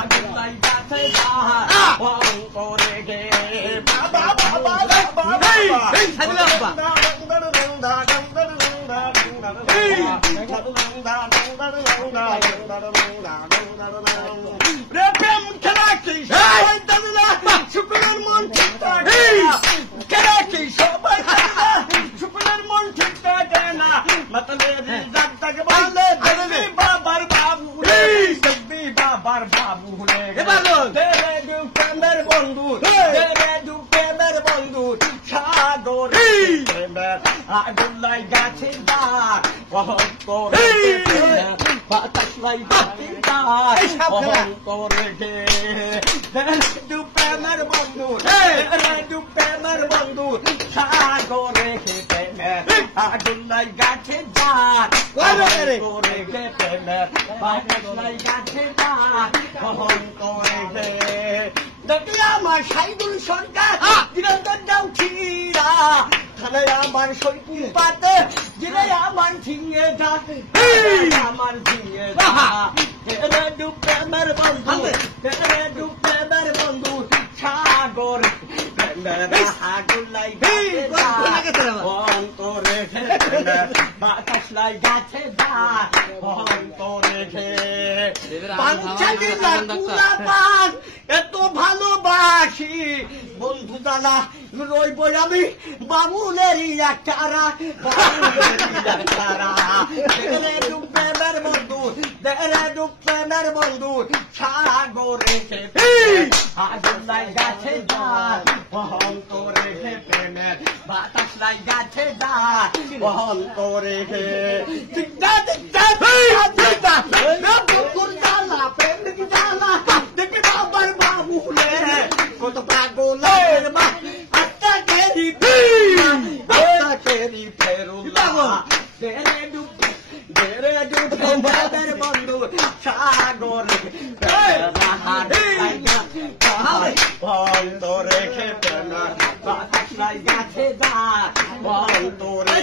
আগুন লাগাছে যার অন্তরে গে বাবা বাবা বাবা এই সাদিলা বাবা রে প্রেম খেলা কি সবাই জানে না শুকুরের মন ঠিক থাকে খেলা কি সবাই জানে না শুকুরের মন ঠিক থাকে না মাতলে জাগ জাগ বলে দেখবি বাবার বাবু দেখবি বাবার বাবু তেরে দু প্রেমের বন্ধু তেরে দু প্রেমের বন্ধু সাগরে প্রেমের আগুন লাগাছে যার অন্তরে বাতাস লাগাছে যার অন্তরে গে তেরে দু প্রেমের বন্ধু তেরে দু প্রেমের বন্ধু সাগরে প্রেমের আগুন লাগাছে যার অন্তরে গে প্রেমের বাতাস লাগাছে যার অন্তরে গে দেখলে আমার সাইদুল সরকার দিনন্দর যাও ছিরা তাহলে আমার সৈকুল পাতে দিলে আমার ঝিঙে যাতে আমার ঝিঙে তেরে দু প্রেমের বন্ধু তেরে দু প্রেমের বন্ধু সাগর আগুন লাগাছে অন্তরে বাতাস লাগাছে যার অন্তরে পাঞ্চালি লাগুলা পান এত ভালোবাসি বন্ধু জানা রইব আমি বাবুলেরই একটারা তেরে দু প্রেমের বন্ধু তেরে দু প্রেমের বন্ধু সাগরে আগুন লাগাছে যার অন্তরে প্রেমের বাতাস লাগাছে যার অন্তরে দিগদা দিগদা দিগদা কুকুর জ্বালা প্রেমিক জ্বালা দেখে বাবার বাবুলে কত পাগলের মা আত্মা কেরি ফেরুল্লাহ তেরে দু প্রেমের বন্ধু সাগরে অন্তরে প্রেমের বাতাস লাগাছে যার অন্তরে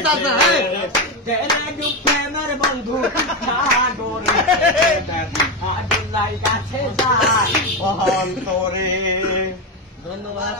তেরে দু প্রেমের বন্ধু সাগরে আগুন লাগাছে যার অন্তরে। ধন্যবাদ।